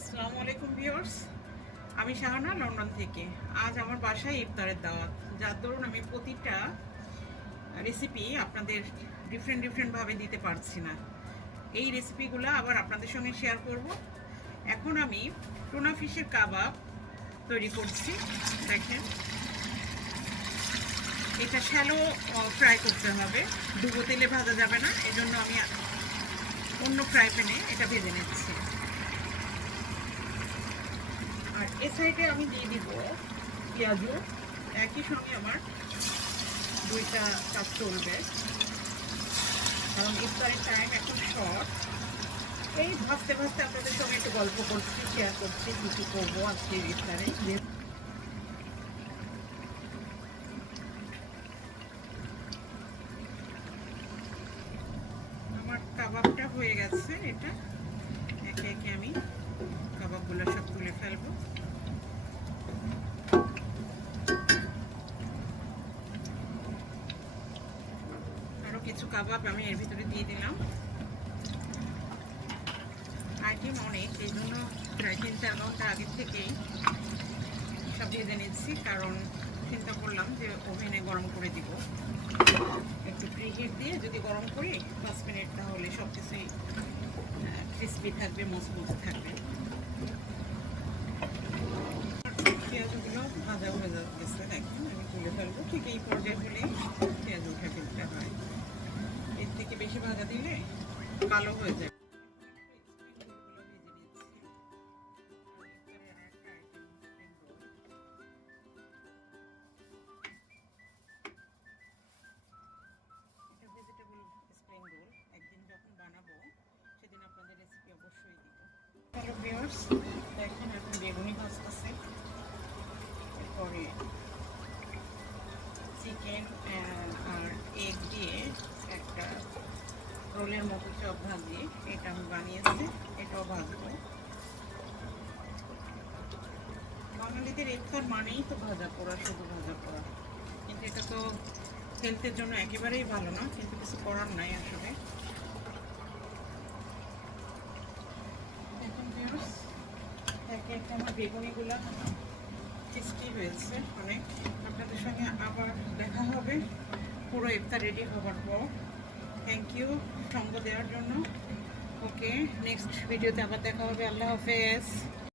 আসসালামু আলাইকুম ভিউয়ার্স, আমি শাহানা লন্ডন থেকে। আজ আমার বাসায় ইফতারের দাওয়াত, যার দরুন আমি প্রতিটা রেসিপি আপনাদের ডিফারেন্টভাবে দিতে পারছি না। এই রেসিপিগুলো আবার আপনাদের সঙ্গে শেয়ার করব। এখন আমি টুনা ফিশের কাবাব তৈরি করছি। দেখেন, এটা শ্যালো ফ্রাই করতে হবে, ডুবো তেলে ভাজা যাবে না, এজন্য আমি অন্য ফ্রাই প্যানে এটা ভেজে নিচ্ছি। আর এ সাইডে আমি দিয়ে দিব পেঁয়াজু। একই সঙ্গে আমার দুইটা কাজ চলবে, কারণ ইফতারের টাইম এখন শর্ট। এই ভাজতে ভাজতে আপনাদের সঙ্গে একটু গল্প করছি, শেয়ার করছি কী কী করবো আজকে ইফতারে। আমার কাবাবটা হয়ে গেছে, এটা একে একে আমি কাবাবগুলো সব তুলে ফেলবো। আরও কিছু কাবাব আমি এর ভিতরে দিয়ে দিলাম। আইটেম অনেক, এই জন্য প্রায় 3-4 ঘন্টা আগে থেকেই সব ভেজে নিচ্ছি, কারণ চিন্তা করলাম যে ওভেনে গরম করে দিব। একটু প্রিহিট দিয়ে যদি গরম করি 5 মিনিট, তাহলে সব কিছুই ক্রিসপি থাকবে, মচমচ থাকবে। পেঁয়াজগুলো ভাজা হয়ে যাচ্ছে, দেখেন আমি তুলে ফেলবো। ঠিক এই পর্যায়ে হলেই পেঁয়াজ উঠে ফেলতে হয়, এর থেকে বেশি ভাজা দিলে কালো হয়ে যায়। একদিন যখন বানাবো সেদিন আপনাদের রেসিপি অবশ্যই দিব। হ্যালো ভিউয়ার্স, দেখেন এখন বেগুনি ভাজতেছে, এরপরে চিকেন আর এগ দিয়ে একটা রোলের মতো চপ ভাজি, এটা আমি বানিয়েছি, এটাও ভাজবো। বাঙালিদের ইফতার মানেই তো ভাজা পোড়া, শুধু ভাজা পোড়া, কিন্তু এটা তো হেলথের জন্য একেবারেই ভালো না, কিন্তু কিছু করার নাই আসলে। এখন ভিউয়ার্স, একে একে আমার বেগুনিগুলো টেস্টি হয়েছে অনেক। আপনাদের সঙ্গে আবার দেখা হবে পুরো ইফতার রেডি হবার পর। থ্যাংক ইউ সঙ্গ দেওয়ার জন্য। ওকে, নেক্সট ভিডিওতে আবার দেখা হবে। আল্লাহ হাফেজ।